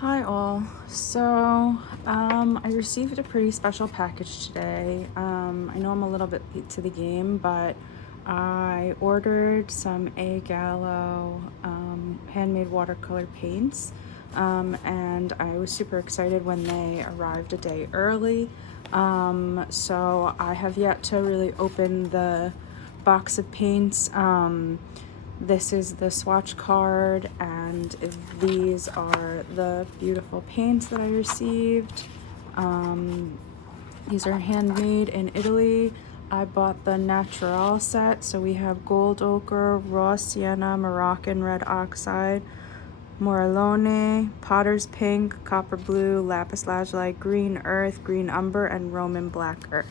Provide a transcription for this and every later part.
Hi all. I received a pretty special package today. I know I'm a little bit late to the game, but I ordered some Gallo handmade watercolor paints, and I was super excited when they arrived a day early. So I have yet to really open the box of paints. This is the swatch card, and these are the beautiful paints that I received. These are handmade in Italy. I bought the Natural set, so we have gold ochre, raw sienna, Moroccan red oxide, Morellone, potter's pink, copper blue, lapis lazuli, green earth, green umber, and Roman black earth.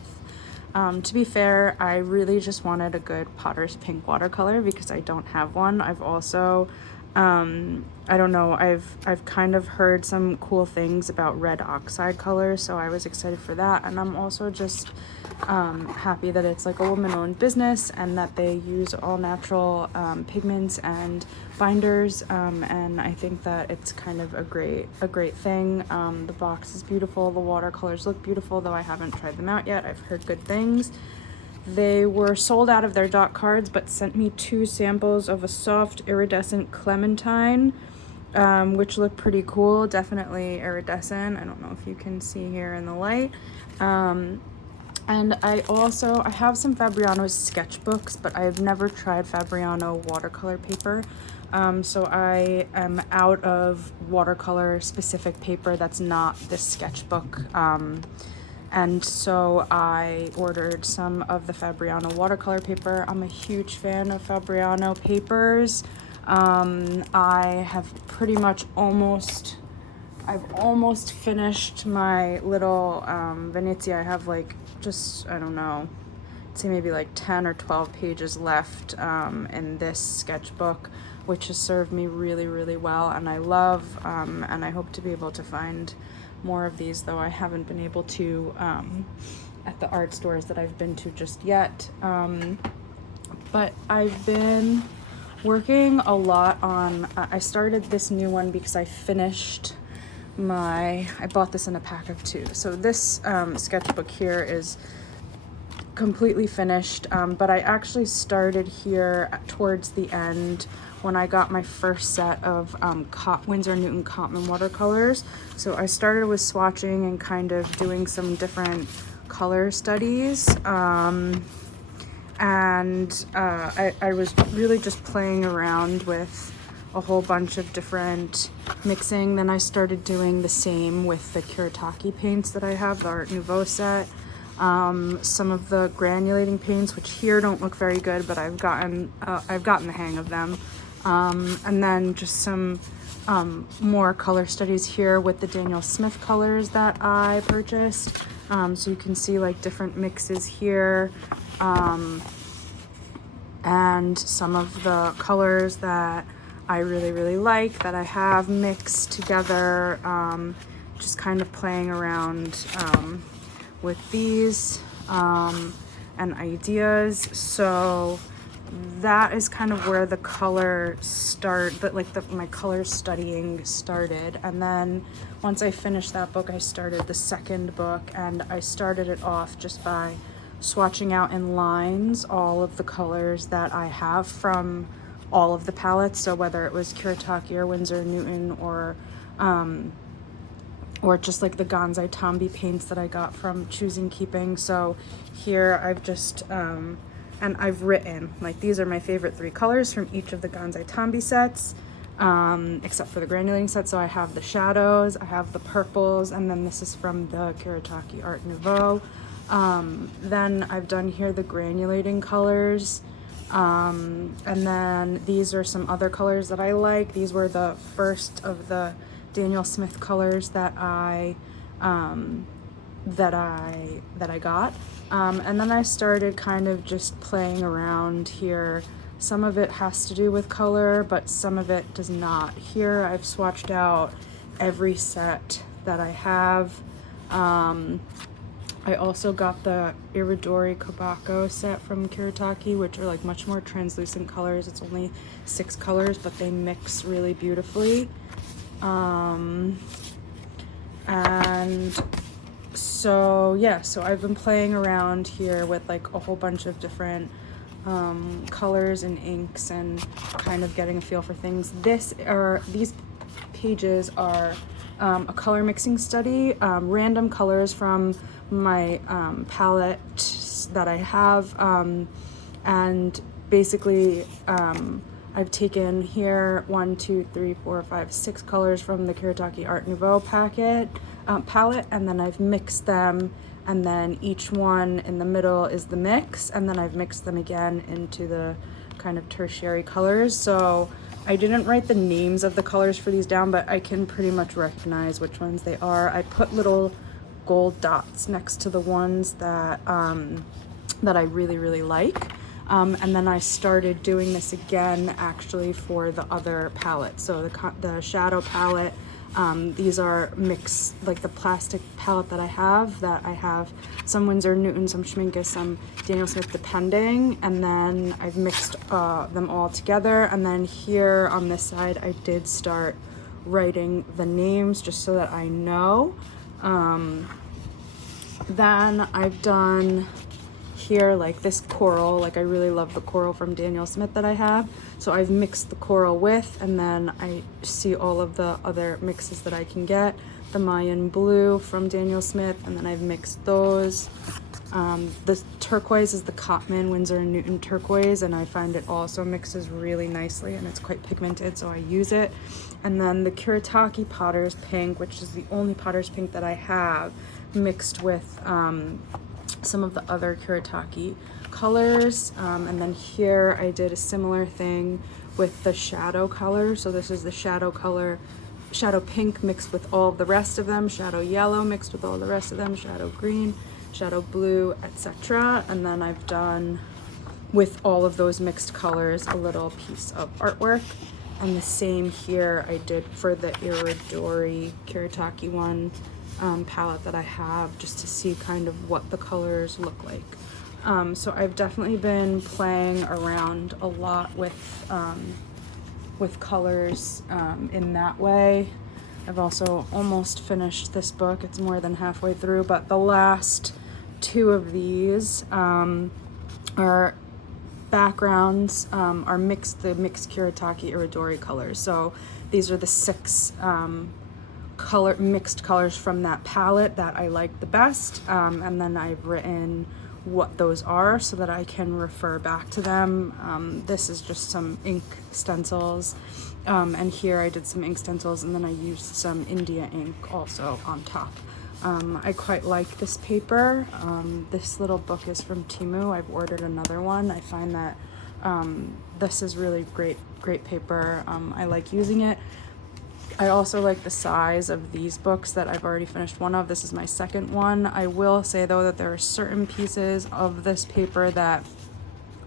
To be fair, I really just wanted a good potter's pink watercolor because I don't have one. I've also, I don't know, I've kind of heard some cool things about red oxide colors, so I was excited for that. And I'm also just happy that it's like a woman-owned business and that they use all natural pigments and binders, and I think that it's kind of a great thing. The box is beautiful, the watercolors look beautiful, though I haven't tried them out yet. I've heard good things. They were sold out of their dot cards, but sent me 2 samples of a soft iridescent clementine, which look pretty cool, definitely iridescent. I don't know if you can see here in the light. And I have some Fabriano's sketchbooks, but I've never tried Fabriano watercolor paper. So I am out of watercolor specific paper that's not this sketchbook. And so I ordered some of the Fabriano watercolor paper. I'm a huge fan of Fabriano papers. I have pretty much I've almost finished my little Venezia. I have like I don't know, I'd say maybe like 10 or 12 pages left in this sketchbook, which has served me really well, and I love, and I hope to be able to find more of these, though I haven't been able to at the art stores that I've been to just yet. But I've been working a lot on, I started this new one because I bought this in a pack of 2. So this sketchbook here is completely finished, but I actually started here towards the end when I got my first set of Winsor Newton Cotman watercolors. So I started with swatching and kind of doing some different color studies. I was really just playing around with a whole bunch of different mixing. Then I started doing the same with the Kuretake paints that I have, the Art Nouveau set. Some of the granulating paints, which here don't look very good, but I've gotten the hang of them. And then just some more color studies here with the Daniel Smith colors that I purchased. So you can see like different mixes here. And some of the colors that I really like that I have mixed together, just kind of playing around with these and ideas. So that is kind of where the color my color studying started. And then once I finished that book, I started the second book, and I started it off just by swatching out in lines all of the colors that I have from all of the palettes. So whether it was Kuretake or Winsor Newton or just like the Ganzai Tambi paints that I got from Choosing Keeping. So here I've just and I've written like these are my favorite 3 colors from each of the Ganzai Tambi sets, except for the granulating set. So I have the shadows, I have the purples, and then this is from the Kuretake Art Nouveau. Then I've done here the granulating colors, and then these are some other colors that I like. These were the first of the Daniel Smith colors that I got, and then I started kind of just playing around here. Some of it has to do with color, but some of it does not. Here I've swatched out every set that I have. I also got the Iridori Kabako set from Kuretake, which are like much more translucent colors. It's only 6 colors, but they mix really beautifully. And so yeah, so I've been playing around here with like a whole bunch of different colors and inks and kind of getting a feel for things. These pages are a color mixing study, random colors from my palette that I have, and basically I've taken here 6 colors from the Kuretake Art Nouveau palette, and then I've mixed them, and then each one in the middle is the mix, and then I've mixed them again into the kind of tertiary colors. So I didn't write the names of the colors for these down, but I can pretty much recognize which ones they are. I put little gold dots next to the ones that I really like. And then I started doing this again actually for the other palette. So the shadow palette, these are mixed, like the plastic palette that I have some Winsor & Newton, some Schmincke, some Daniel Smith, depending, and then I've mixed them all together. And then here on this side I did start writing the names just so that I know. Then I've done here like this coral, like I really love the coral from Daniel Smith that I have, so I've mixed the coral with, and then I see all of the other mixes that I can get, the Mayan blue from Daniel Smith, and then I've mixed those. The turquoise is the Cotman Winsor & Newton turquoise, and I find it also mixes really nicely, and it's quite pigmented, so I use it. And then the Kuretake Potter's Pink, which is the only Potter's Pink that I have, mixed with some of the other Kuretake colors. And then here I did a similar thing with the shadow color. So this is the shadow color, shadow pink mixed with all of the rest of them, shadow yellow mixed with all the rest of them, shadow green, shadow blue, etc. And then I've done with all of those mixed colors a little piece of artwork. And the same here I did for the Iridori Kuretake one palette that I have, just to see kind of what the colors look like. So I've definitely been playing around a lot with colors in that way. I've also almost finished this book. It's more than halfway through, but the last 2 of these are backgrounds, are the mixed Kuretake Iridori colors. So these are the 6 mixed colors from that palette that I like the best, and then I've written what those are so that I can refer back to them. This is just some ink stencils, and here I did some ink stencils, and then I used some India ink also on top. I quite like this paper. This little book is from Temu. I've ordered another one. I find that this is really great paper. I like using it. I also like the size of these books that I've already finished one of. This is my second one. I will say though that there are certain pieces of this paper that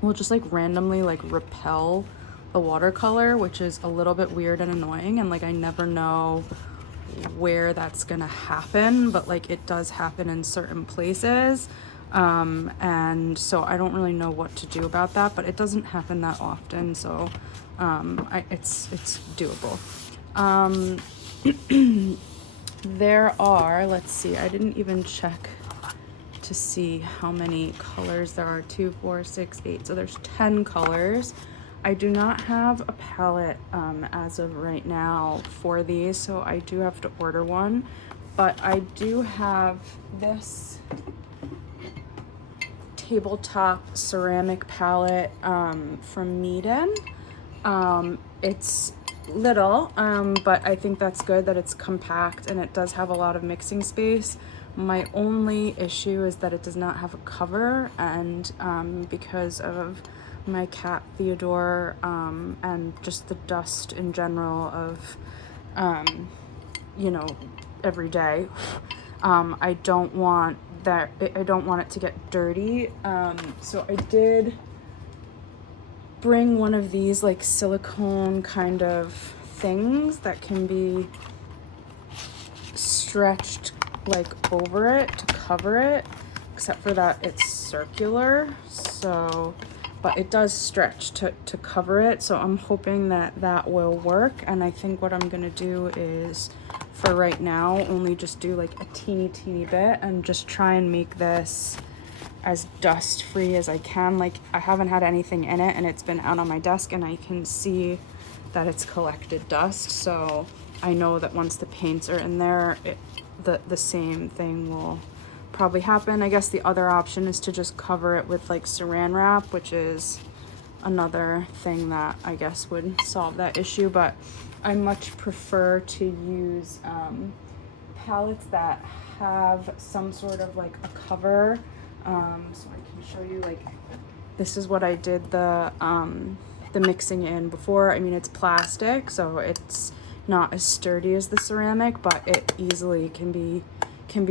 will just like randomly like repel the watercolor, which is a little bit weird and annoying, and like I never know where that's gonna happen, but like it does happen in certain places, and so I don't really know what to do about that, but it doesn't happen that often, so it's doable. There are, let's see, I didn't even check to see how many colors there are. 2, 4, 6, 8, so there's 10 colors. I do not have a palette as of right now for these, so I do have to order one, but I do have this tabletop ceramic palette from Meeden. It's little, but I think that's good that it's compact and it does have a lot of mixing space. My only issue is that it does not have a cover, and because of my cat Theodore and just the dust in general of you know, every day, I don't want it to get dirty, so I did bring one of these like silicone kind of things that can be stretched like over it to cover it, except for that it's circular. So but it does stretch to cover it, so I'm hoping that that will work. And I think what I'm gonna do is, for right now, only just do like a teeny bit and just try and make this as dust free as I can. Like, I haven't had anything in it and it's been out on my desk and I can see that it's collected dust, so I know that once the paints are in there, the same thing will probably happen. I guess the other option is to just cover it with like saran wrap, which is another thing that I guess would solve that issue, but I much prefer to use palettes that have some sort of like a cover. So I can show you, like, this is what I did the mixing in before. I mean, it's plastic, so it's not as sturdy as the ceramic, but it easily can be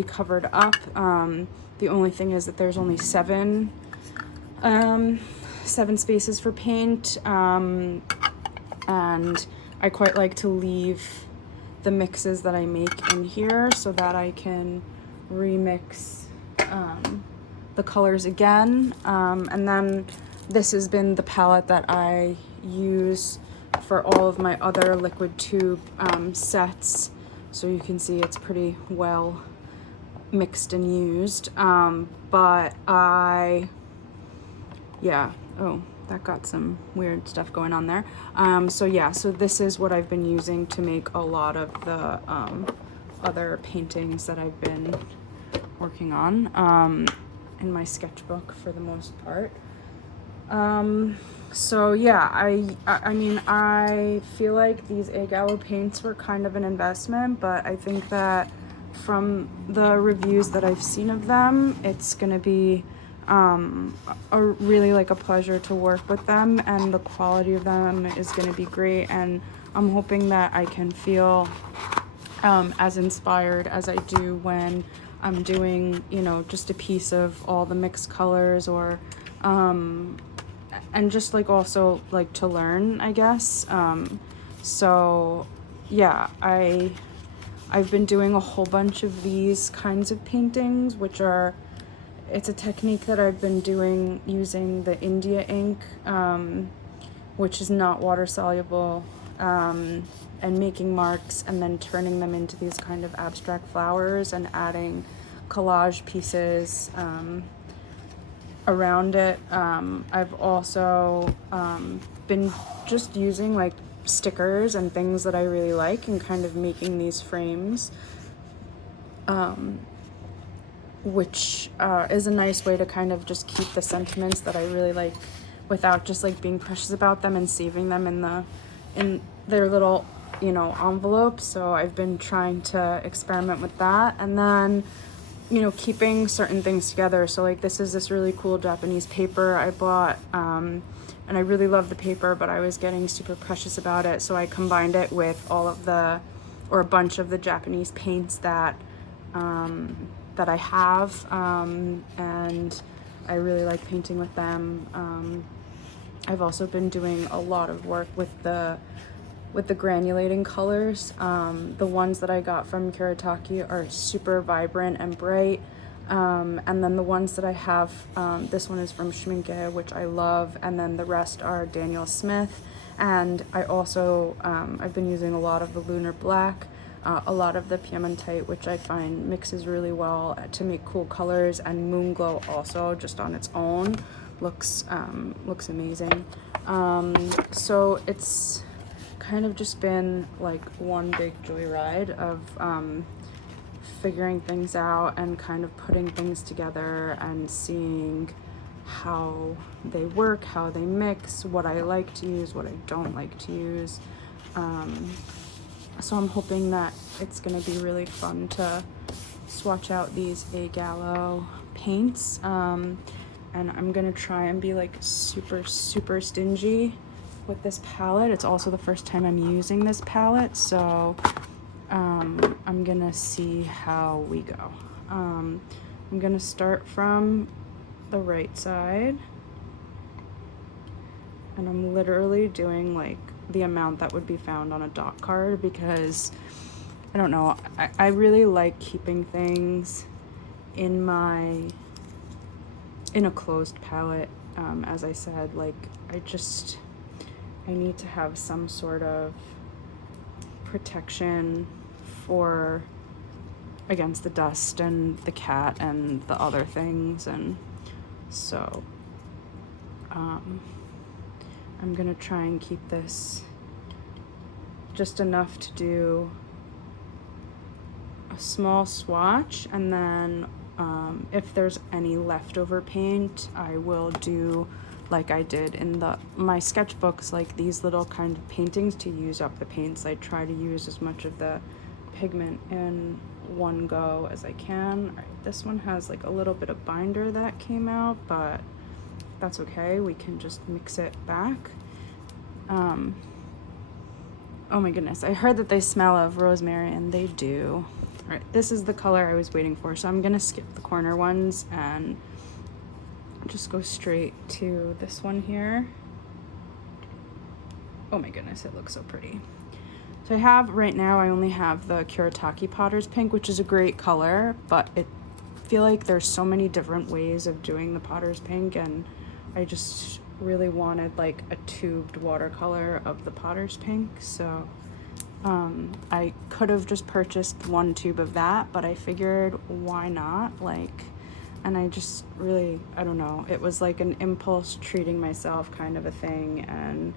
covered up. The only thing is that there's only seven spaces for paint, and I quite like to leave the mixes that I make in here so that I can remix the colors again. And then this has been the palette that I use for all of my other liquid tube sets, so you can see it's pretty well mixed and used. But oh, that got some weird stuff going on there. So this is what I've been using to make a lot of the other paintings that I've been working on in my sketchbook for the most part. So yeah, I mean, I feel like these Gallo paints were kind of an investment, but I think that from the reviews that I've seen of them, it's gonna be a really like a pleasure to work with them, and the quality of them is gonna be great, and I'm hoping that I can feel as inspired as I do when I'm doing, you know, just a piece of all the mixed colors, or and just like also like to learn, I guess. So yeah, I've been doing a whole bunch of these kinds of paintings, which are, it's a technique that I've been doing using the India ink, which is not water soluble, and making marks and then turning them into these kind of abstract flowers and adding collage pieces around it. I've also been just using like stickers and things that I really like and kind of making these frames, which is a nice way to kind of just keep the sentiments that I really like without just like being precious about them and saving them in their little, you know, envelopes. So I've been trying to experiment with that, and then, you know, keeping certain things together. So like this is this really cool Japanese paper I bought, and I really love the paper, but I was getting super precious about it, so I combined it with all of the, or a bunch of the Japanese paints that I have, and I really like painting with them. I've also been doing a lot of work with the granulating colors. The ones that I got from Kuretake are super vibrant and bright, and then the ones that I have, this one is from Schminke, which I love, and then the rest are Daniel Smith. And I also I've been using a lot of the Lunar Black, a lot of the Piemontite, which I find mixes really well to make cool colors, and Moon Glow also just on its own looks amazing. So it's kind of just been like one big joyride of figuring things out and kind of putting things together and seeing how they work, how they mix, what I like to use, what I don't like to use. So I'm hoping that it's gonna be really fun to swatch out these Gallo paints, and I'm gonna try and be like super stingy with this palette. It's also the first time I'm using this palette, so I'm gonna see how we go. I'm gonna start from the right side, and I'm literally doing like the amount that would be found on a dot card, because I don't know, I really like keeping things in a closed palette, As I said, like, I need to have some sort of protection for against the dust and the cat and the other things, and so I'm gonna try and keep this just enough to do a small swatch, and then if there's any leftover paint, I will do like I did in my sketchbooks, like these little kind of paintings to use up the paints. I try to use as much of the pigment in one go as I can. All right, this one has like a little bit of binder that came out, but that's okay. We can just mix it back. Oh my goodness, I heard that they smell of rosemary, and they do. All right, this is the color I was waiting for, so I'm gonna skip the corner ones and just go straight to this one here. Oh my goodness, it looks so pretty. So right now I only have the Kuretake Potter's Pink, which is a great color, but I feel like there's so many different ways of doing the Potter's Pink, and I just really wanted like a tubed watercolor of the Potter's Pink. So I could have just purchased one tube of that, but I figured why not, like, and I just really, I don't know, it was like an impulse treating myself kind of a thing. And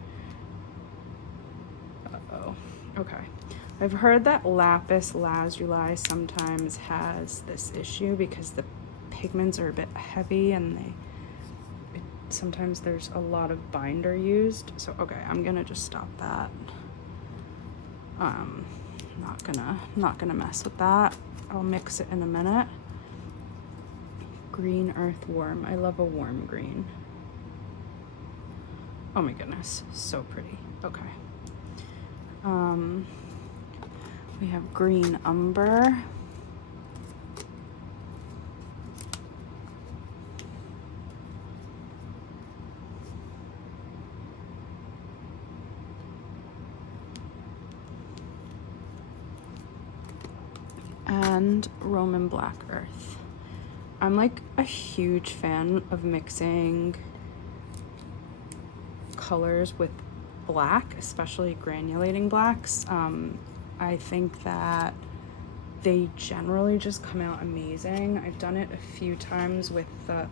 okay, I've heard that lapis lazuli sometimes has this issue because the pigments are a bit heavy, and sometimes there's a lot of binder used. So okay, I'm gonna just stop that. Not gonna mess with that. I'll mix it in a minute. Green earth warm. I love a warm green. Oh my goodness, so pretty. Okay. We have green umber. And Roman black earth. I'm like a huge fan of mixing colors with black, especially granulating blacks. I think that they generally just come out amazing. I've done it a few times with the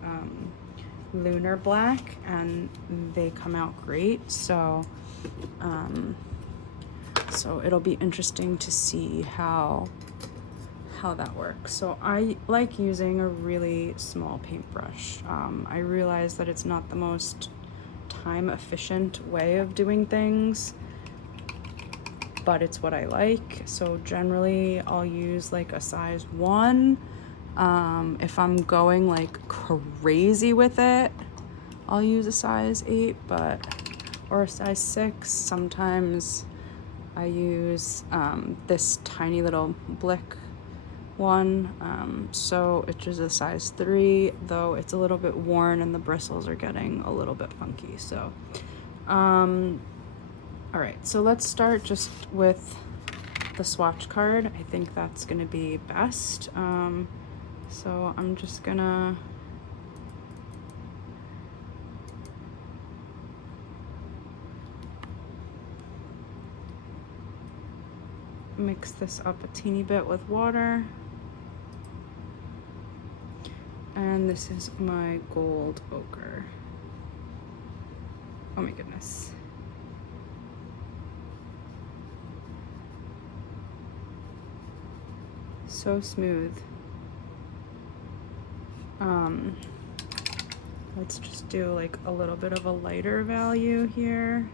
lunar black, and they come out great. So so it'll be interesting to see how that works. So I like using a really small paintbrush. I realize that it's not the most time efficient way of doing things, but it's what I like. So generally I'll use like a size 1. If I'm going like crazy with it, I'll use a size 8, or a size 6. Sometimes I use this tiny little Blick one, so it's just a size 3, though it's a little bit worn and the bristles are getting a little bit funky. So all right, so let's start just with the swatch card. I think that's gonna be best. So I'm just gonna mix this up a teeny bit with water. And this is my gold ochre. Oh my goodness. So smooth. Let's just do like a little bit of a lighter value here.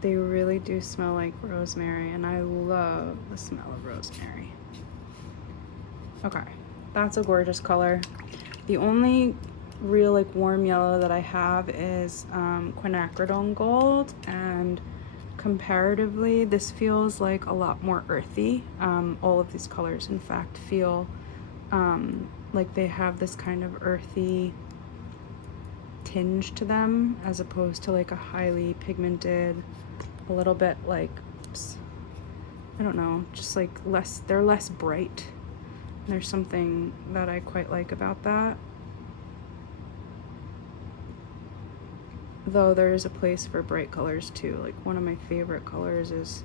They really do smell like rosemary, and I love the smell of rosemary. Okay, that's a gorgeous color. The only real like warm yellow that I have is quinacridone gold and comparatively, this feels like a lot more earthy. All of these colors, in fact, feel like they have this kind of earthy tinge to them, as opposed to like a highly pigmented, a little bit like, oops, I don't know, just like they're less bright. There's something that I quite like about that. Though there is a place for bright colors too. Like one of my favorite colors is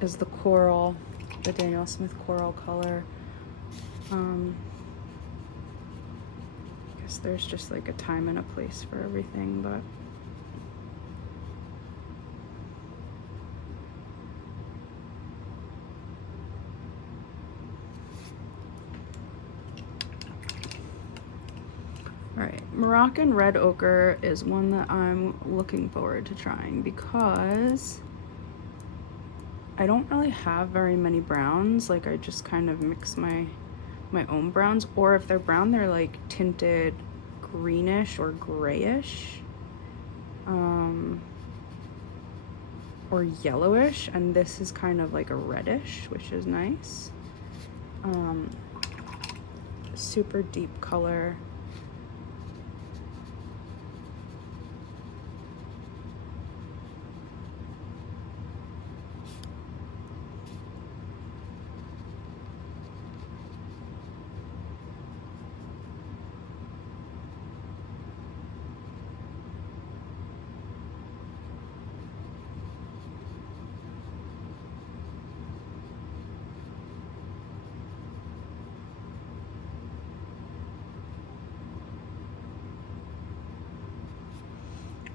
the coral, the Daniel Smith coral color. I guess there's just like a time and a place for everything, but alright, Moroccan Red Ochre is one that I'm looking forward to trying because I don't really have very many browns. Like I just kind of mix my own browns, or if they're brown, they're like tinted greenish or grayish, or yellowish, and this is kind of like a reddish, which is nice. Super deep color.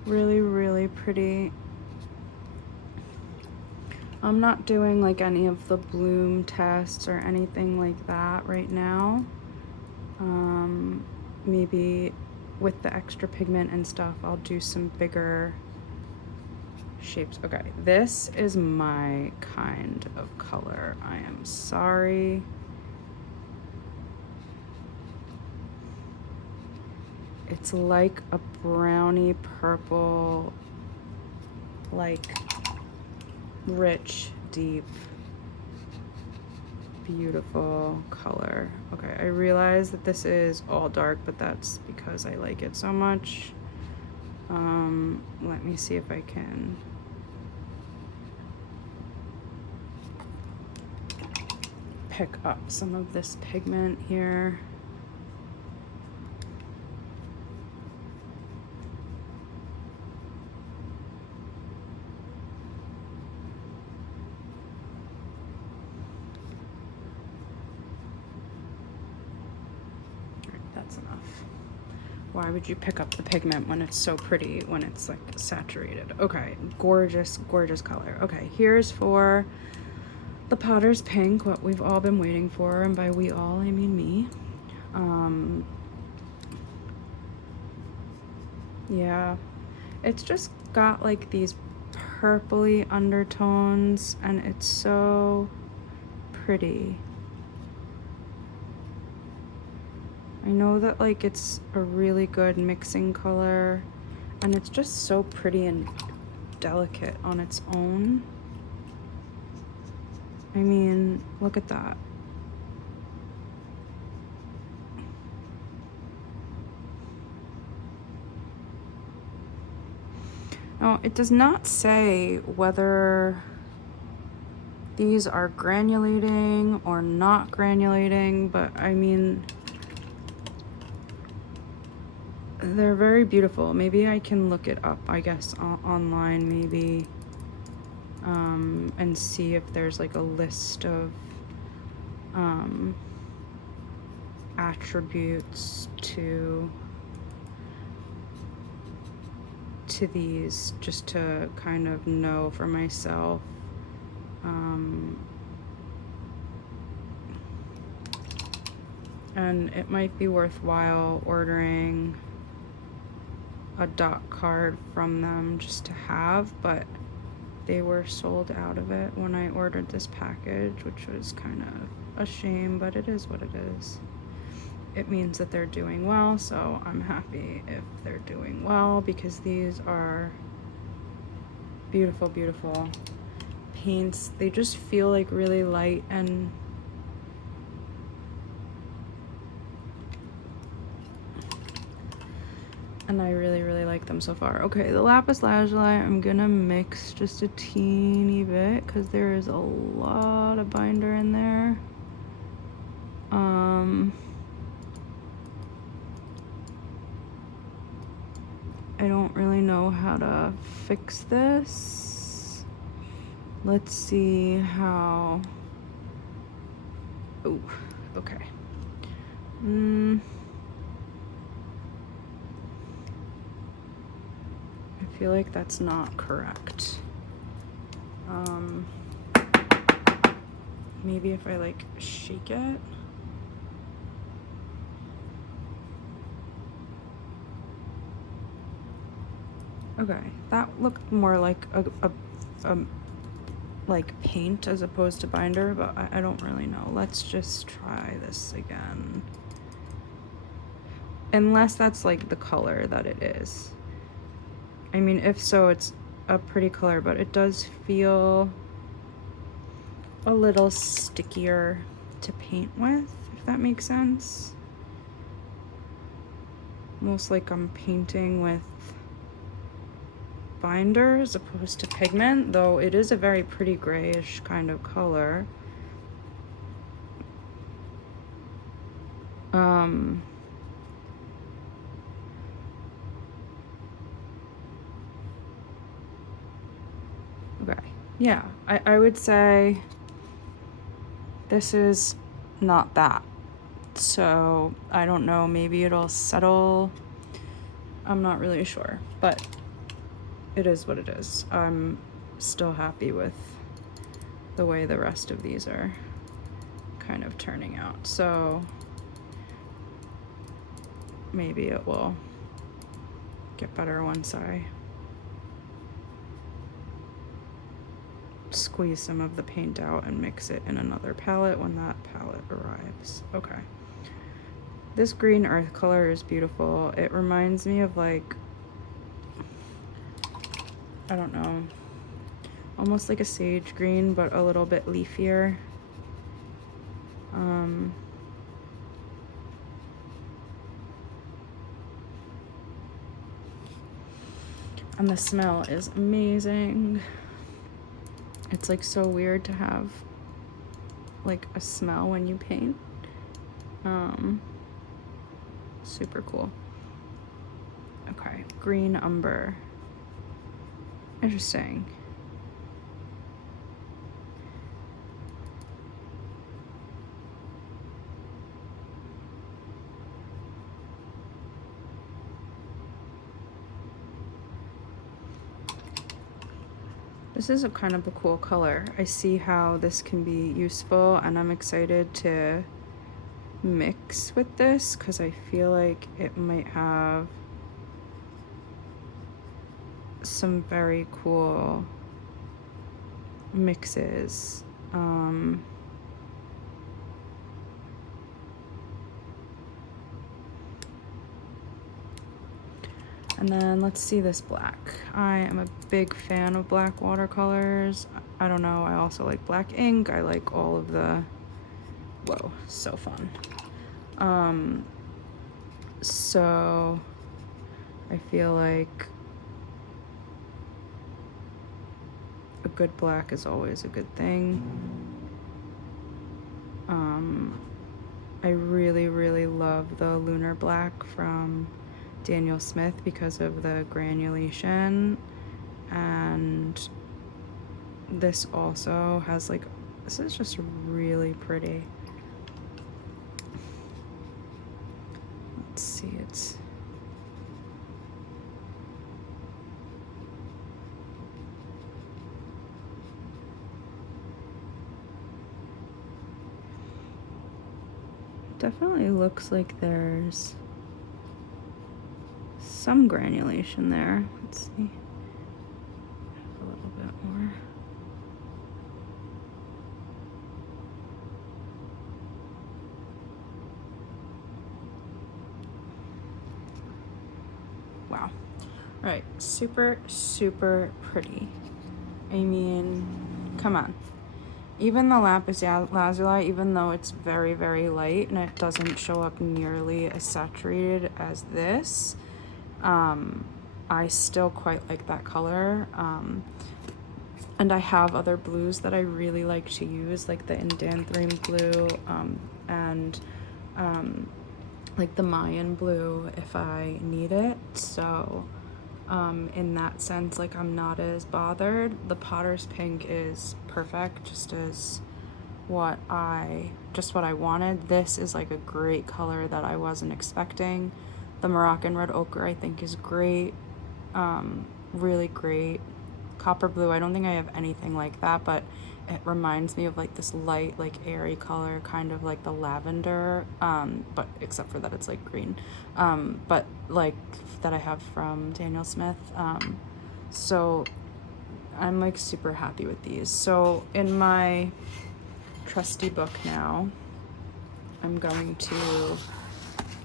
Really, really pretty. I'm not doing like any of the bloom tests or anything like that right now. Maybe with the extra pigment and stuff, I'll do some bigger shapes. Okay, this is my kind of color. I am sorry. It's like a brownie purple, like rich, deep, beautiful color. Okay, I realize that this is all dark, but that's because I like it so much. Let me see if I can pick up some of this pigment here. That's enough. Why would you pick up the pigment when it's so pretty, when it's like saturated? Okay, gorgeous, gorgeous color. Okay, here's for the Potter's Pink, what we've all been waiting for, and by we all, I mean me. Yeah, it's just got like these purpley undertones, and it's so pretty. I know that like it's a really good mixing color, and it's just so pretty and delicate on its own. I mean, look at that. Now, it does not say whether these are granulating or not granulating, but I mean, they're very beautiful. Maybe I can look it up, I guess, online maybe, and see if there's like a list of attributes to these, just to kind of know for myself. And it might be worthwhile ordering a dot card from them just to have, but they were sold out of it when I ordered this package, which was kind of a shame, but it is what it is. It means that they're doing well, so I'm happy if they're doing well, because these are Beautiful, beautiful paints. They just feel like really light and I really, really like them so far. Okay, the lapis lazuli, I'm gonna mix just a teeny bit because there is a lot of binder in there. I don't really know how to fix this. Let's see how. Oh, okay. I feel like that's not correct. Maybe if I like shake it. Okay, that looked more like a like paint as opposed to binder, but I don't really know. Let's just try this again. Unless that's like the color that it is. I mean, if so, it's a pretty color, but it does feel a little stickier to paint with, if that makes sense. Almost like I'm painting with binder as opposed to pigment, though it is a very pretty grayish kind of color. Okay, yeah, I would say this is not that. So I don't know, maybe it'll settle. I'm not really sure, but it is what it is. I'm still happy with the way the rest of these are kind of turning out. So maybe it will get better once I squeeze some of the paint out and mix it in another palette when that palette arrives. Okay. This green earth color is beautiful. It reminds me of like, I don't know, almost like a sage green, but a little bit leafier. And the smell is amazing. It's like so weird to have like a smell when you paint. Super cool. Okay, green umber. Interesting. This is a kind of a cool color. I see how this can be useful, and I'm excited to mix with this because I feel like it might have some very cool mixes. And then let's see this black. I am a big fan of black watercolors. I don't know, I also like black ink. I like all of the, whoa, so fun. So I feel like a good black is always a good thing. I really, really love the Lunar Black from Daniel Smith because of the granulation, and this also has like, this is just really pretty. Let's see, it's definitely looks like there's some granulation there. Let's see. A little bit more. Wow. All right, super, super pretty. I mean, come on. Even the lapis lazuli, even though it's very, very light and it doesn't show up nearly as saturated as this, I still quite like that color. And I have other blues that I really like to use, like the Indanthrene blue, and like the Mayan blue if I need it. So in that sense, like, I'm not as bothered. The Potter's Pink is perfect, just what I wanted. This is like a great color that I wasn't expecting. The Moroccan Red Ochre I think is great, really great. Copper Blue, I don't think I have anything like that, but it reminds me of like this light, like airy color, kind of like the lavender, but except for that it's like green, but like that I have from Daniel Smith. So I'm like super happy with these. So in my trusty book now, I'm going to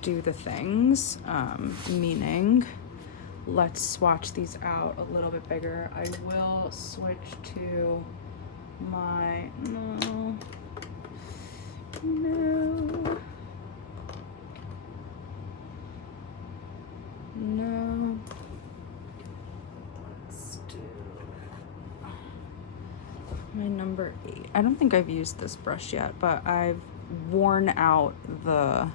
do the things, meaning let's swatch these out a little bit bigger. I will switch to my, no, let's do my number 8. I don't think I've used this brush yet, but I've worn out the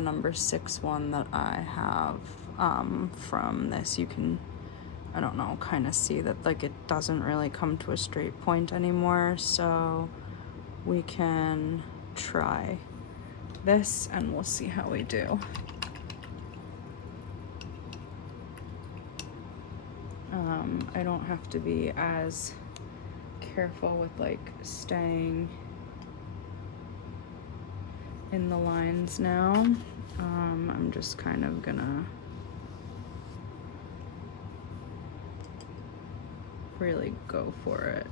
number 6 one that I have from this. You can, I don't know, kind of see that like it doesn't really come to a straight point anymore, so we can try this and we'll see how we do. I don't have to be as careful with like staying in the lines now. I'm just kind of gonna really go for it.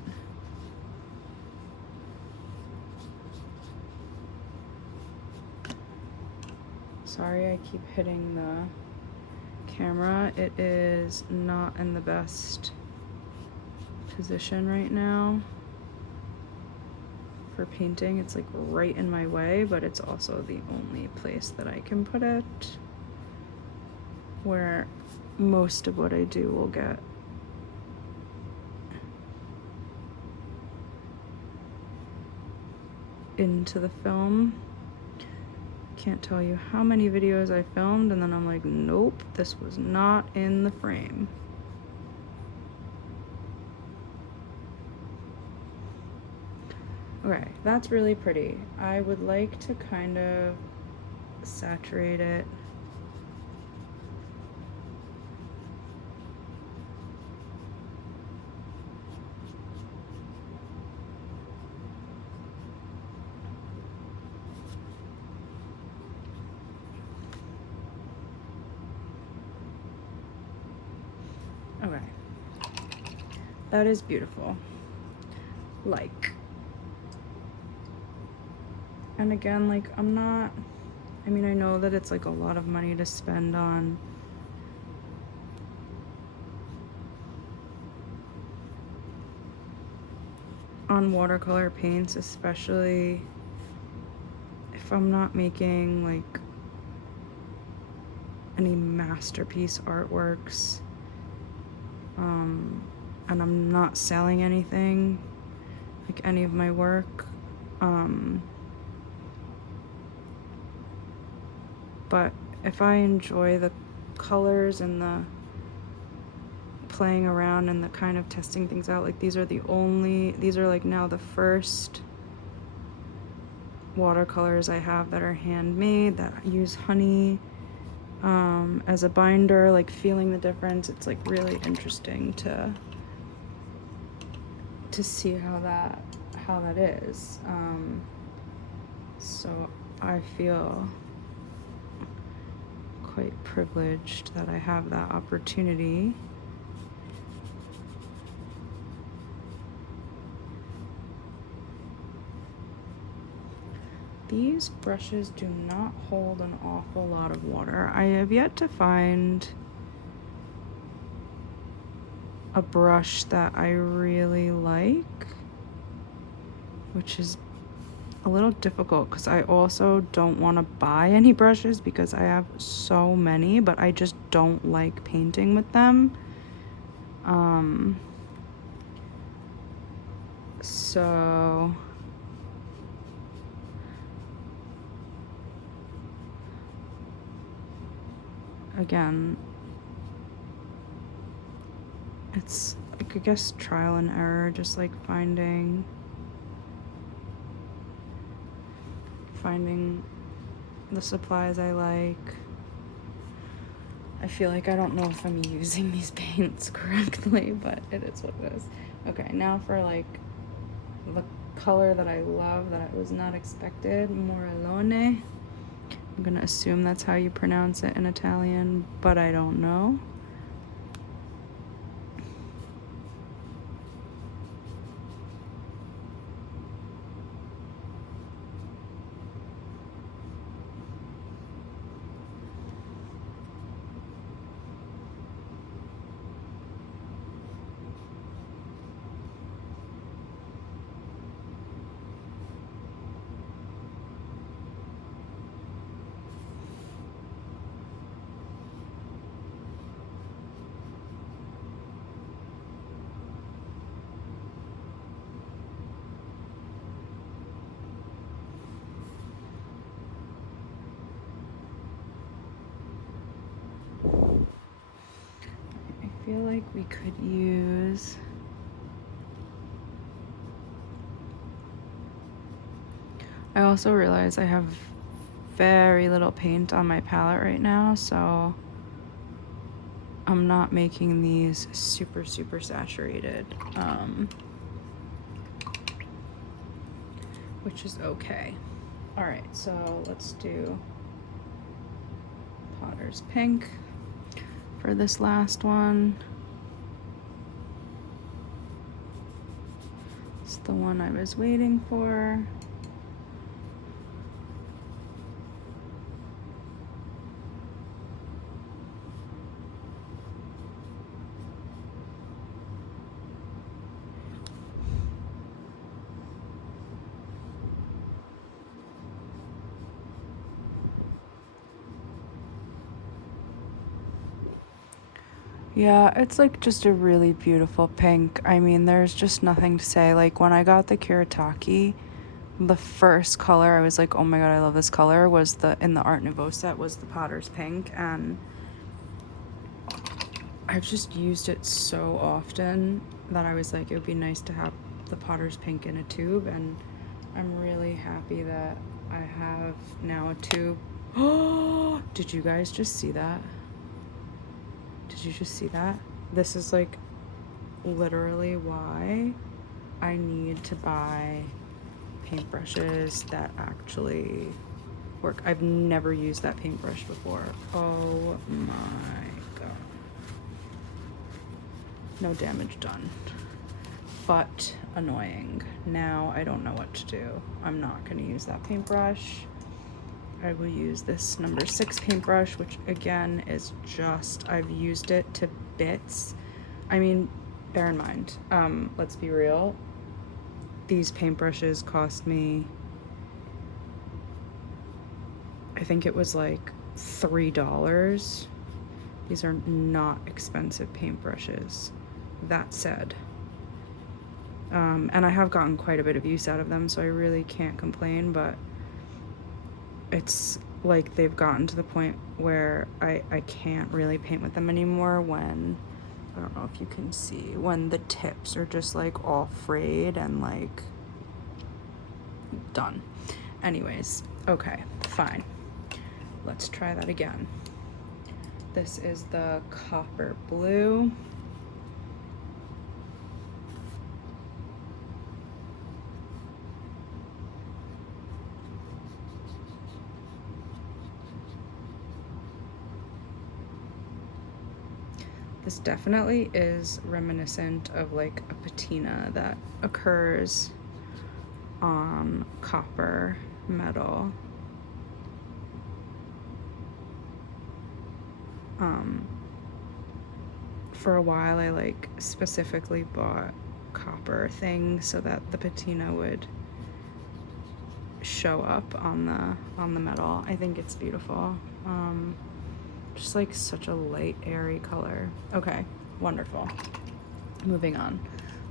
Sorry, I keep hitting the camera. It is not in the best position right now for painting. It's like right in my way, but it's also the only place that I can put it where most of what I do will get into the film. Can't tell you how many videos I filmed and then I'm like, nope, this was not in the frame. Okay, that's really pretty. I would like to kind of saturate it. Okay, that is beautiful. Like, and again, like, I'm not, I mean, I know that it's like a lot of money to spend on watercolor paints, especially if I'm not making like any masterpiece artworks, and I'm not selling anything, like any of my work, but if I enjoy the colors and the playing around and the kind of testing things out, like these are like now the first watercolors I have that are handmade, that use honey as a binder, like feeling the difference. It's like really interesting to see how that is. So I feel quite privileged that I have that opportunity. These brushes do not hold an awful lot of water. I have yet to find a brush that I really like, which is a little difficult because I also don't want to buy any brushes because I have so many, but I just don't like painting with them. So again, it's like, I guess, trial and error, just like finding the supplies I like. I feel like I don't know if I'm using these paints correctly, but it is what it is. Okay, now for like the color that I love that I was not expected, Morellone. I'm gonna assume that's how you pronounce it in Italian, but I don't know. I feel like we could use I also realize I have very little paint on my palette right now, so I'm not making these super saturated, which is okay. All right, so let's do Potter's Pink for this last one. It's the one I was waiting for. Yeah, it's like just a really beautiful pink. I mean, there's just nothing to say. Like when I got the Kuretake, the first color I was like, oh my god, I love this color, was in the Art Nouveau set was the Potter's Pink, and I've just used it so often that I was like, it would be nice to have the Potter's Pink in a tube, and I'm really happy that I have now a tube. Oh, did you guys just see that? Did you just see that? This is like literally why I need to buy paintbrushes that actually work. I've never used that paintbrush before. Oh my god. No damage done. But annoying. Now I don't know what to do. I'm not gonna use that paintbrush. I will use this number 6 paintbrush, which again is just, I've used it to bits. I mean, bear in mind, let's be real, these paintbrushes cost me, I think it was like $3. These are not expensive paintbrushes. That said, and I have gotten quite a bit of use out of them, so I really can't complain, but it's like they've gotten to the point where I can't really paint with them anymore when, I don't know if you can see, when the tips are just like all frayed and like done. Anyways, okay, fine. Let's try that again. This is the Copper Blue. This definitely is reminiscent of like a patina that occurs on copper metal. for a while I like specifically bought copper things so that the patina would show up on the metal. I think it's beautiful. Just like such a light, airy color. Okay, wonderful. Moving on.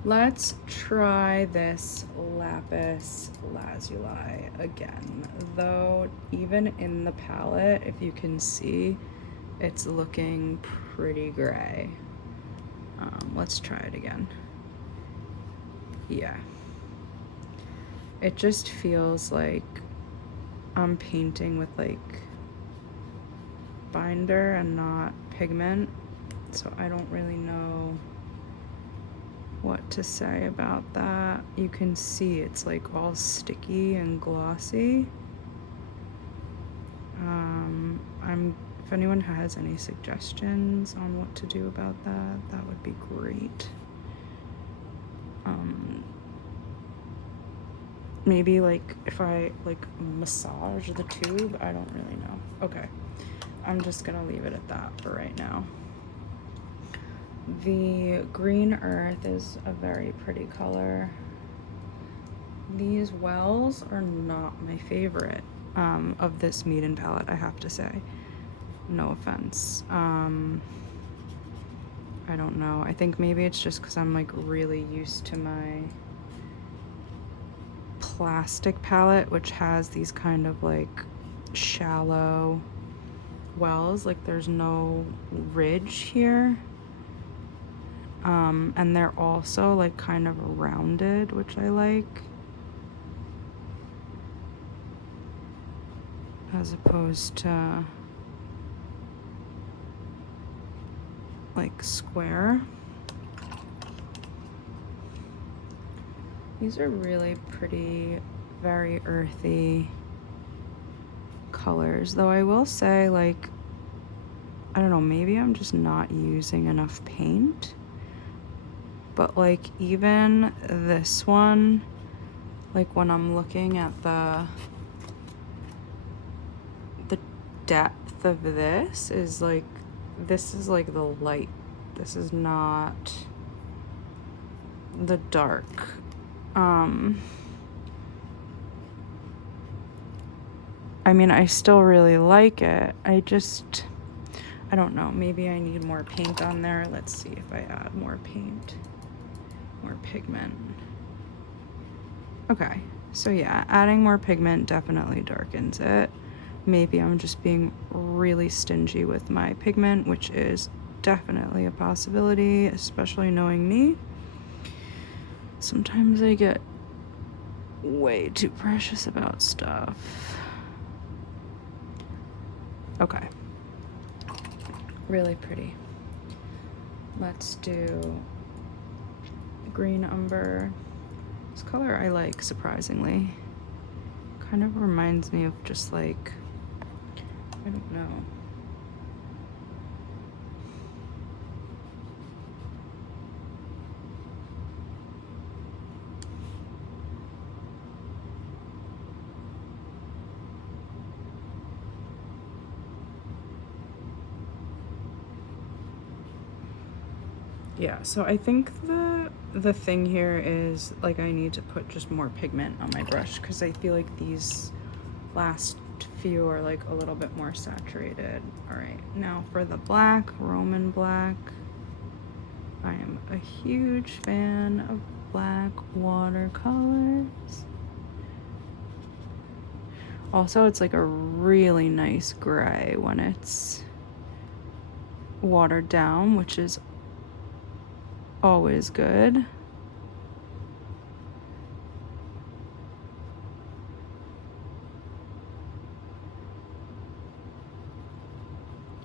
Let's try this lapis lazuli again. Though even in the palette, if you can see, it's looking pretty gray. Let's try it again. Yeah. It just feels like I'm painting with like binder and not pigment, so I don't really know what to say about that. You can see it's like all sticky and glossy. If anyone has any suggestions on what to do about that, that would be great. Maybe like if I like massage the tube, I don't really know. Okay, I'm just gonna leave it at that for right now. The green earth is a very pretty color. These wells are not my favorite of this Meeden palette, I have to say. No offense. I don't know. I think maybe it's just because I'm like really used to my plastic palette, which has these kind of like shallow wells. Like there's no ridge here. And they're also like kind of rounded, which I like. As opposed to like square. These are really pretty, very earthy colors. Though I will say, like, I don't know, maybe I'm just not using enough paint. But like even this one, like when I'm looking at the depth of this is like the light. This is not the dark. I mean, I still really like it. I don't know, maybe I need more paint on there. Let's see if I add more paint, more pigment. Okay, so yeah, adding more pigment definitely darkens it. Maybe I'm just being really stingy with my pigment, which is definitely a possibility, especially knowing me. Sometimes I get way too precious about stuff. Okay. Really pretty. Let's do green umber. This color I like, surprisingly. Kind of reminds me of just like, I don't know. Yeah, so I think the thing here is like I need to put just more pigment on my brush because I feel like these last few are like a little bit more saturated. All right, now for the black, Roman black. I am a huge fan of black watercolors. Also, it's like a really nice gray when it's watered down, which is always good.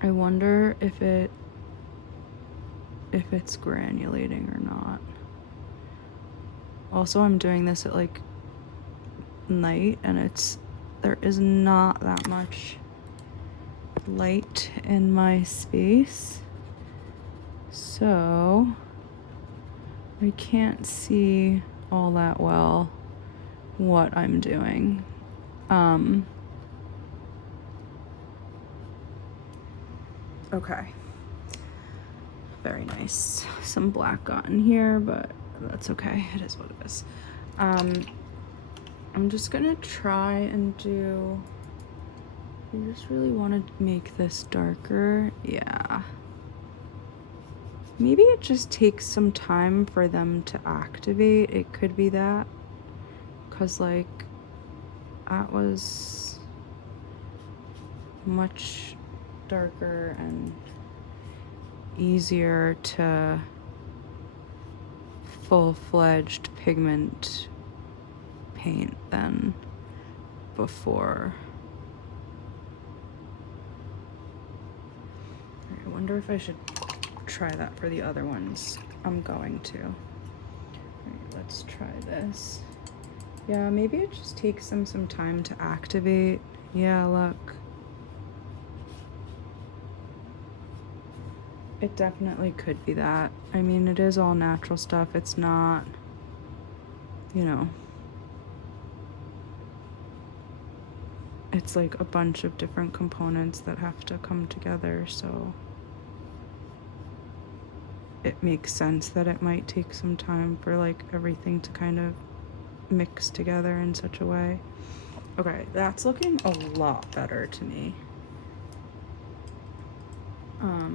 I wonder if it's granulating or not. Also, I'm doing this at like night and there is not that much light in my space, so I can't see all that well what I'm doing. Okay. Very nice. Some black got in here, but that's okay. It is what it is. I'm just gonna try and do, I just really want to make this darker. Yeah. Maybe it just takes some time for them to activate. It could be that. Because, like, that was much darker and easier to full-fledged pigment paint than before. I wonder if I should try that for the other ones. I'm going to. Alright, let's try this. Yeah, maybe it just takes them some time to activate. Yeah, look. It definitely could be that. I mean, it is all natural stuff. It's not, you know, it's like a bunch of different components that have to come together, so it makes sense that it might take some time for like everything to kind of mix together in such a way. Okay, that's looking a lot better to me.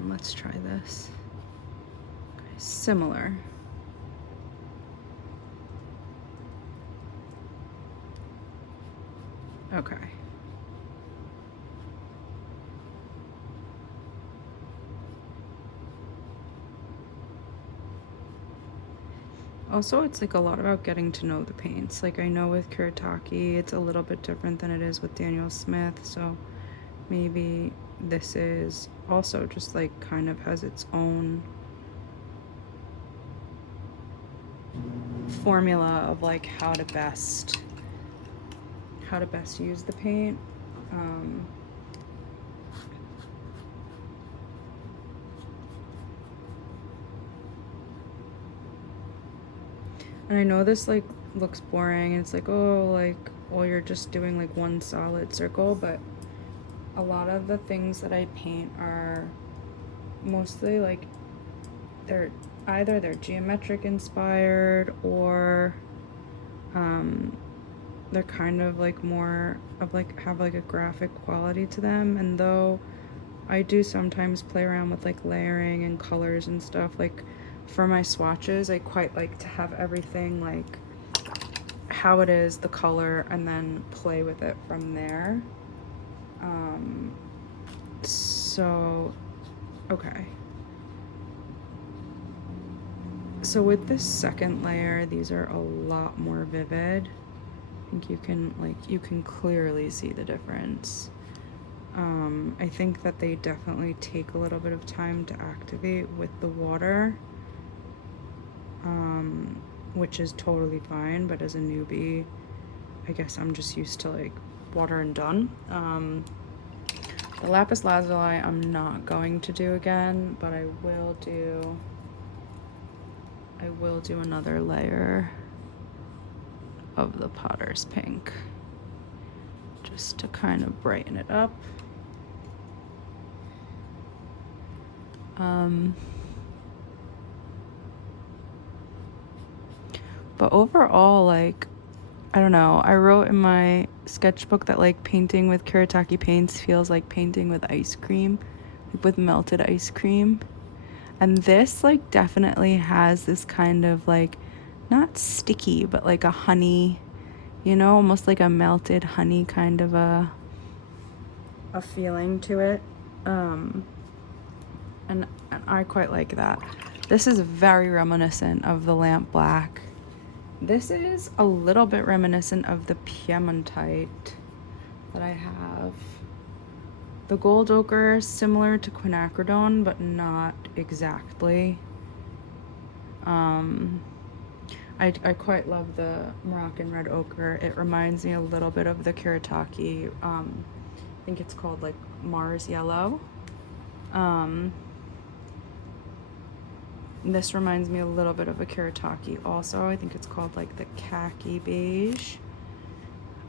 Let's try this. Okay, similar. Okay. Also, it's like a lot about getting to know the paints. Like, I know with Kuretake, it's a little bit different than it is with Daniel Smith, so maybe this is also just like kind of has its own formula of like how to best use the paint. And I know this like looks boring and it's like, oh, like, well, you're just doing like one solid circle, but a lot of the things that I paint are mostly like they're geometric inspired or they're kind of like more of like have like a graphic quality to them. And though I do sometimes play around with like layering and colors and stuff, like for my swatches I quite like to have everything like how it is, the color, and then play with it from there. So okay, so with this second layer, these are a lot more vivid. I think you can clearly see the difference. I think that they definitely take a little bit of time to activate with the water, which is totally fine, but as a newbie, I guess I'm just used to like water and done. The lapis lazuli I'm not going to do again, but I will do another layer of the Potter's Pink just to kind of brighten it up. But overall, like, I don't know, I wrote in my sketchbook that like painting with Kuretake paints feels like painting with ice cream, like with melted ice cream. And this like definitely has this kind of like not sticky but like a honey, you know, almost like a melted honey kind of a feeling to it. And I quite like that. This is very reminiscent of the Lamp Black. This is a little bit reminiscent of the Piemontite that I have. The gold ochre is similar to quinacridone, but not exactly. I quite love the Moroccan red ochre. It reminds me a little bit of the Kuretake. I think it's called like Mars Yellow. This reminds me a little bit of a Kuretake also. I think it's called like the khaki beige.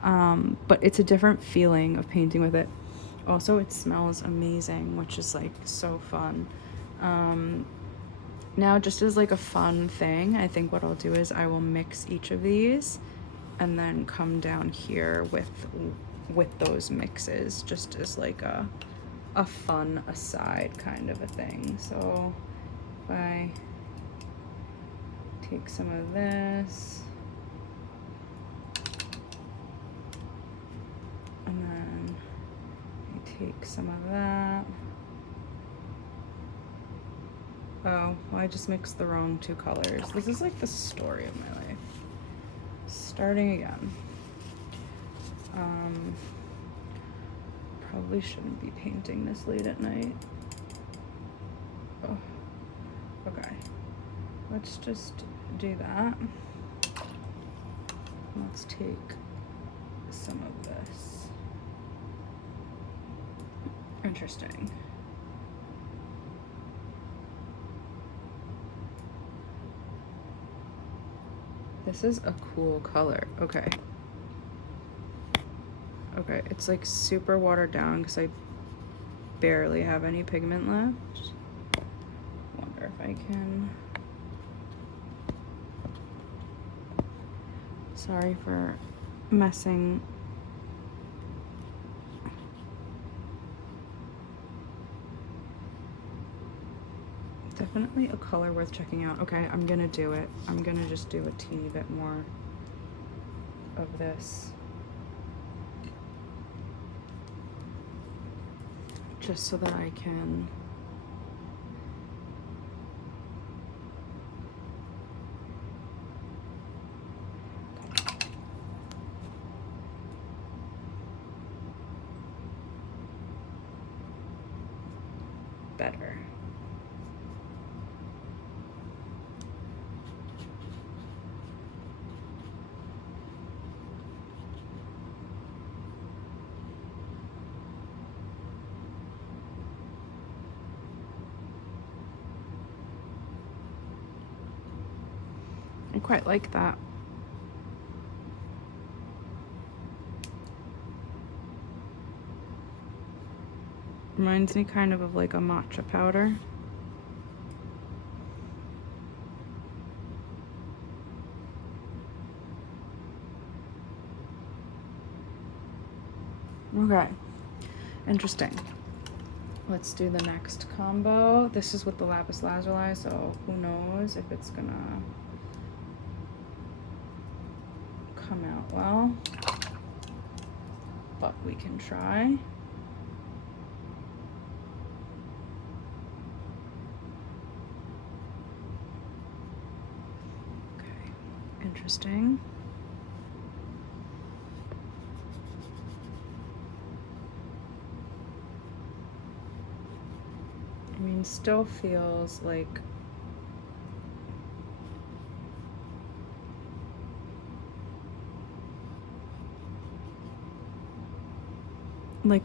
But it's a different feeling of painting with it. Also, it smells amazing, which is like so fun. Now, just as like a fun thing, I think what I'll do is I will mix each of these and then come down here with those mixes, just as like a fun aside kind of a thing. So if I take some of this and then I take some of that. Oh, well, I just mixed the wrong two colors. This is like the story of my life. Starting again. Probably shouldn't be painting this late at night. Oh, okay. Let's just do that. Let's take some of this. Interesting. This is a cool color. Okay. Okay, it's like super watered down because I barely have any pigment left. Wonder if I can. Sorry for messing. Definitely a color worth checking out. Okay, I'm gonna do it. I'm gonna just do a teeny bit more of this. Just so that I can better. I quite like that. Reminds me kind of like a matcha powder. Okay, interesting. Let's do the next combo. This is with the lapis lazuli, so who knows if it's gonna come out well, but we can try. Okay, interesting. I mean, still feels like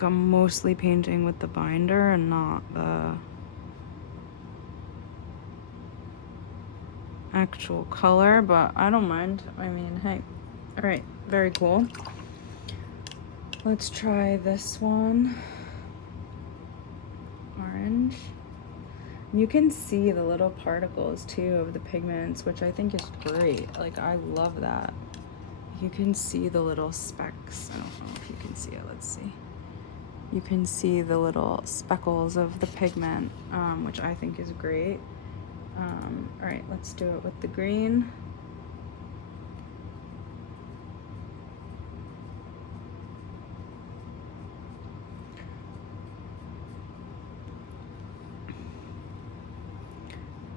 I'm mostly painting with the binder and not the actual color, but I don't mind. I mean, hey. All right, very cool. Let's try this one. Orange. You can see the little particles too of the pigments, which I think is great. Like, I love that. You can see the little specks. I don't know if you can see it. Let's see. You can see the little speckles of the pigment, which I think is great. All right, let's do it with the green.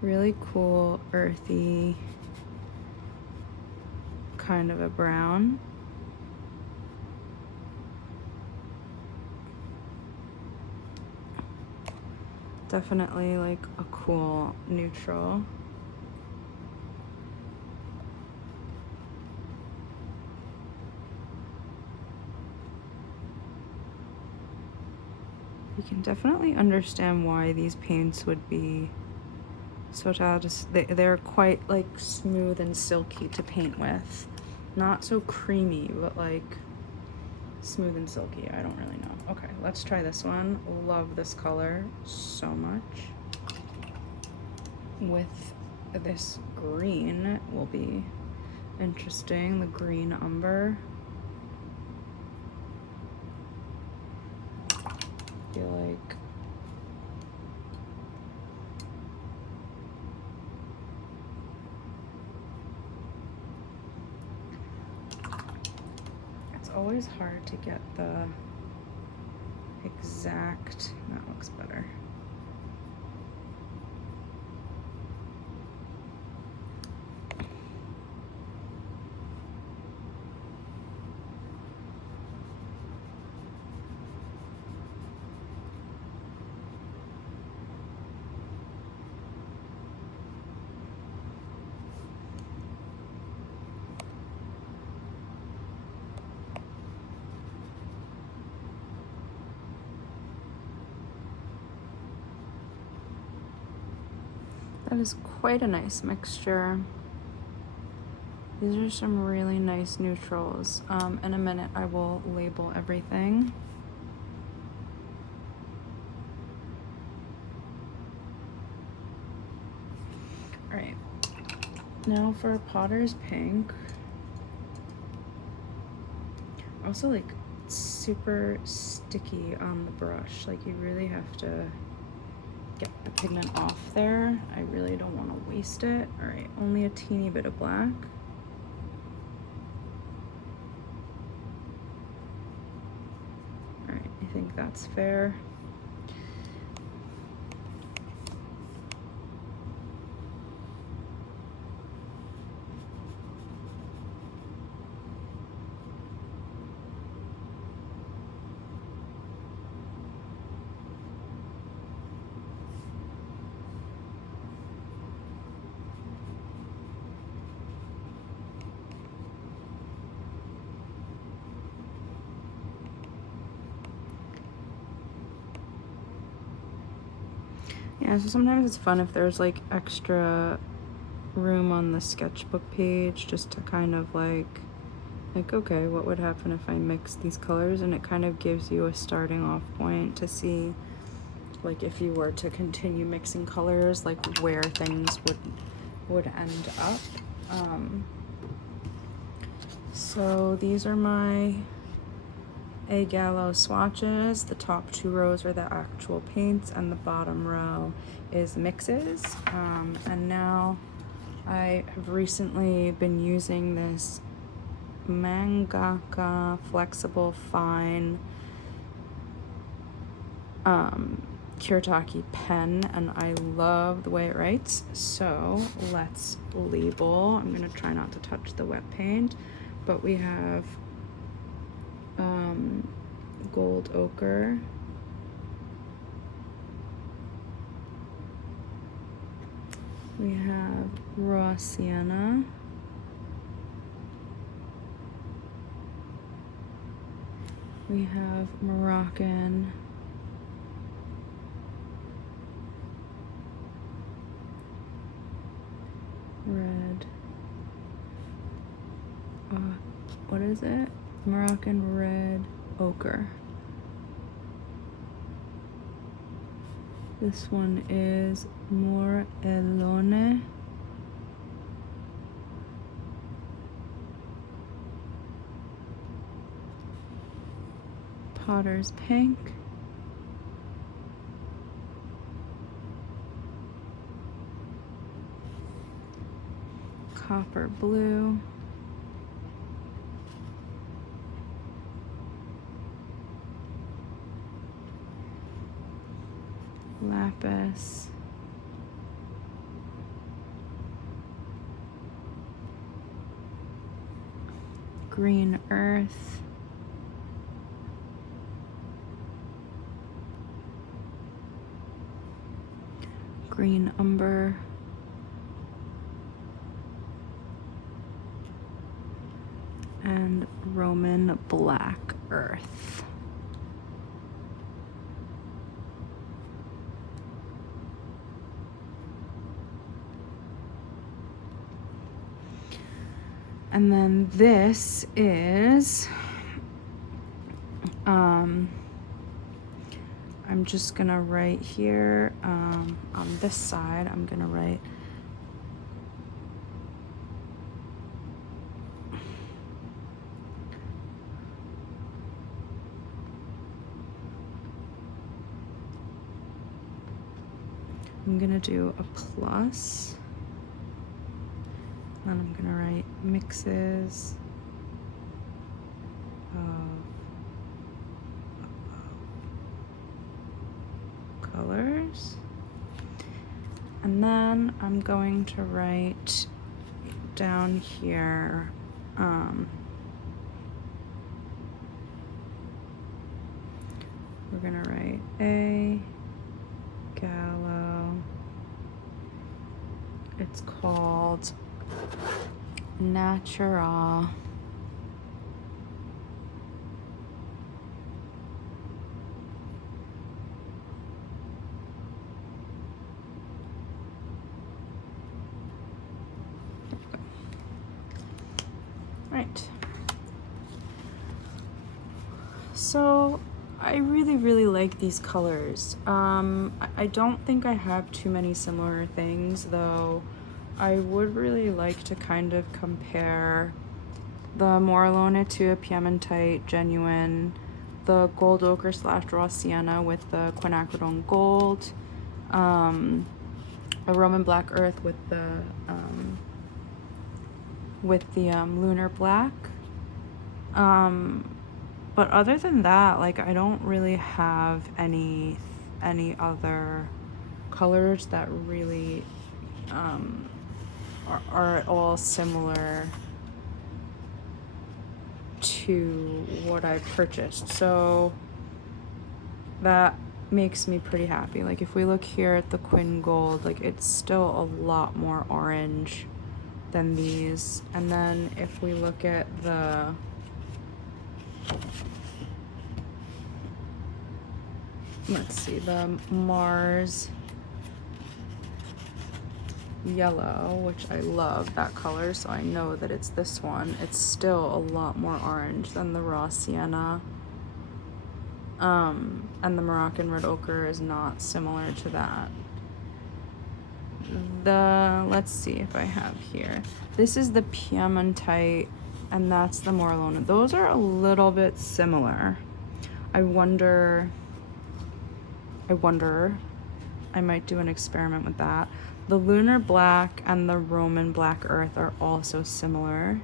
Really cool, earthy, kind of a brown. Definitely like a cool neutral. You can definitely understand why these paints would be so they're quite like smooth and silky to paint with. Not so creamy, but like smooth and silky. I don't really know. Okay, let's try this one. Love this color so much. with this green will be interesting, the green umber. I feel like it's always hard to get the exact, that looks better. That is quite a nice mixture. These are some really nice neutrals. In a minute I will label everything. All right, now for Potter's Pink. Also, like, super sticky on the brush. Like, you really have to get the pigment off there. I really don't want to waste it. All right, only a teeny bit of black. All right, I think that's fair. Yeah, so sometimes it's fun if there's like extra room on the sketchbook page just to kind of like, okay, what would happen if I mix these colors? And it kind of gives you a starting off point to see, like, if you were to continue mixing colors, like where things would end up. So these are my Gallo swatches. The top 2 rows are the actual paints and the bottom row is mixes. And now I have recently been using this Mangaka flexible fine Kirtaki pen, and I love the way it writes. So let's label. I'm gonna try not to touch the wet paint, but we have gold ochre, we have raw sienna, we have Moroccan red, what is it? Moroccan red ochre. This one is Morellone. Potter's Pink. Copper Blue. Lapis. Green Earth. Green Umber. And Roman Black Earth. And then this is I'm just gonna write here on this side, I'm gonna write I'm gonna do a plus, then I'm gonna write mixes of colors, and then I'm going to write down here we're gonna write a Gallo. It's called Natural. Right. So I really like these colors. I don't think I have too many similar things, though I would really like to kind of compare the Moralone to Piemontite Genuine, the Gold Ochre / Raw Sienna with the Quinacridone Gold, a Roman Black Earth with the Lunar Black. But other than that, like, I don't really have any other colors that really are at all similar to what I purchased. So that makes me pretty happy. Like, if we look here at the Quin Gold, like, it's still a lot more orange than these. And then if we look at the let's see, the Mars Yellow, which I love that color, so I know that it's this one. It's still a lot more orange than the Raw Sienna. And the Moroccan Red Ochre is not similar to that. Let's see if I have here. This is the Piemontite, and that's the Moralone. Those are a little bit similar. I wonder, I might do an experiment with that. The Lunar Black and the Roman Black Earth are also similar.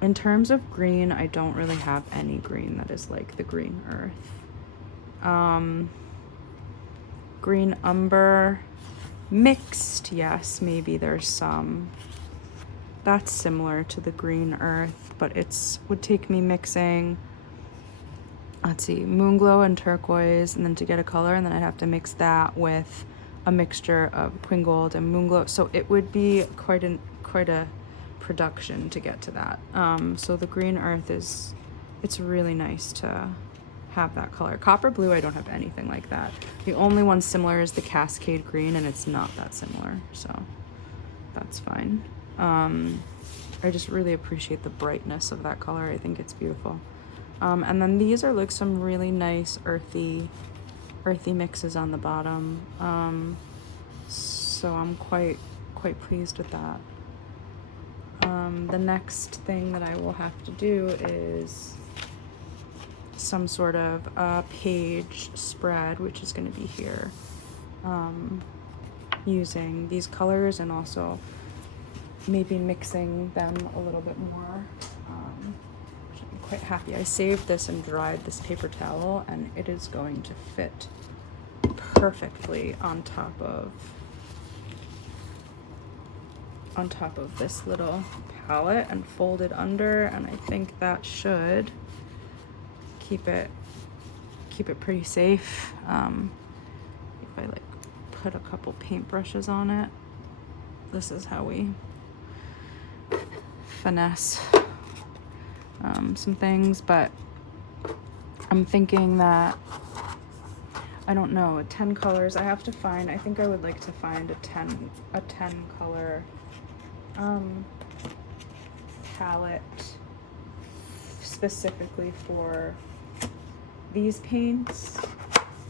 In terms of green, I don't really have any green that is like the green Earth. Green Umber, mixed, yes, maybe there's some. That's similar to the green Earth, but would take me mixing, let's see, Moonglow and Turquoise, and then to get a color, and then I'd have to mix that with a mixture of Quin Gold and Moonglow. So it would be quite a production to get to that. So the green Earth it's really nice to have that color. Copper Blue, I don't have anything like that. The only one similar is the Cascade Green, and it's not that similar, so that's fine. I just really appreciate the brightness of that color. I think it's beautiful. And then these are like some really nice earthy mixes on the bottom. So I'm quite pleased with that. The next thing that I will have to do is some sort of page spread, which is going to be here, using these colors and also maybe mixing them a little bit more. Which I'm quite happy. I saved this and dried this paper towel, and it is going to fit perfectly on top of this little palette and fold it under, and I think that should keep it pretty safe. If I like put a couple paintbrushes on it, this is how we finesse some things. But I'm thinking that, I don't know, 10 colors. I think I would like to find a 10 color palette specifically for these paints.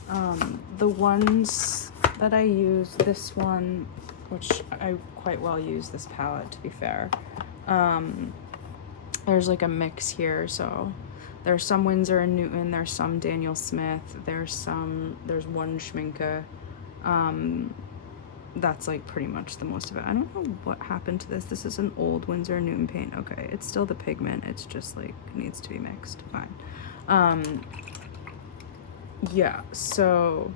The ones that I use, this one, which I quite well use this palette to be fair, there's like a mix here, so there's some Winsor and Newton, there's some Daniel Smith, there's one Schminke. That's like pretty much the most of it. I don't know what happened to this. This is an old Winsor and Newton paint. Okay, it's still the pigment, it's just like needs to be mixed. Fine. Yeah, so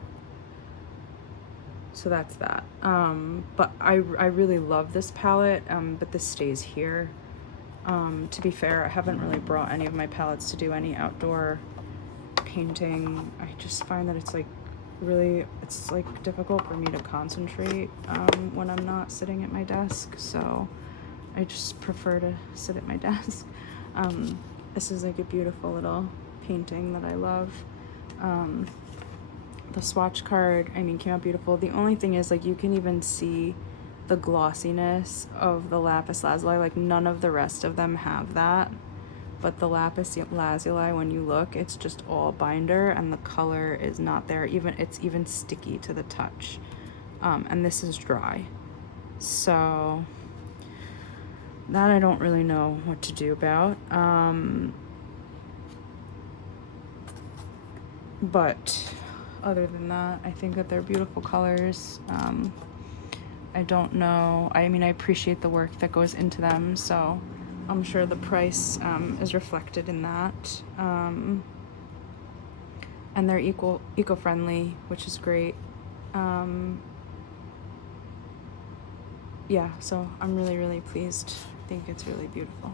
that's that. But I really love this palette, but this stays here. To be fair, I haven't really brought any of my palettes to do any outdoor painting. I just find that it's like difficult for me to concentrate when I'm not sitting at my desk, so I just prefer to sit at my desk. This is like a beautiful little painting that I love. The swatch card, I mean, came out beautiful. The only thing is, like, you can even see the glossiness of the lapis lazuli. Like, none of the rest of them have that, but the lapis lazuli, when you look, it's just all binder and the color is not there. It's even sticky to the touch. And this is dry, so that I don't really know what to do about. But other than that, I think that they're beautiful colors. I don't know, I mean, I appreciate the work that goes into them, so I'm sure the price is reflected in that. And they're eco-friendly, which is great. Yeah, so I'm really, really pleased. I think it's really beautiful.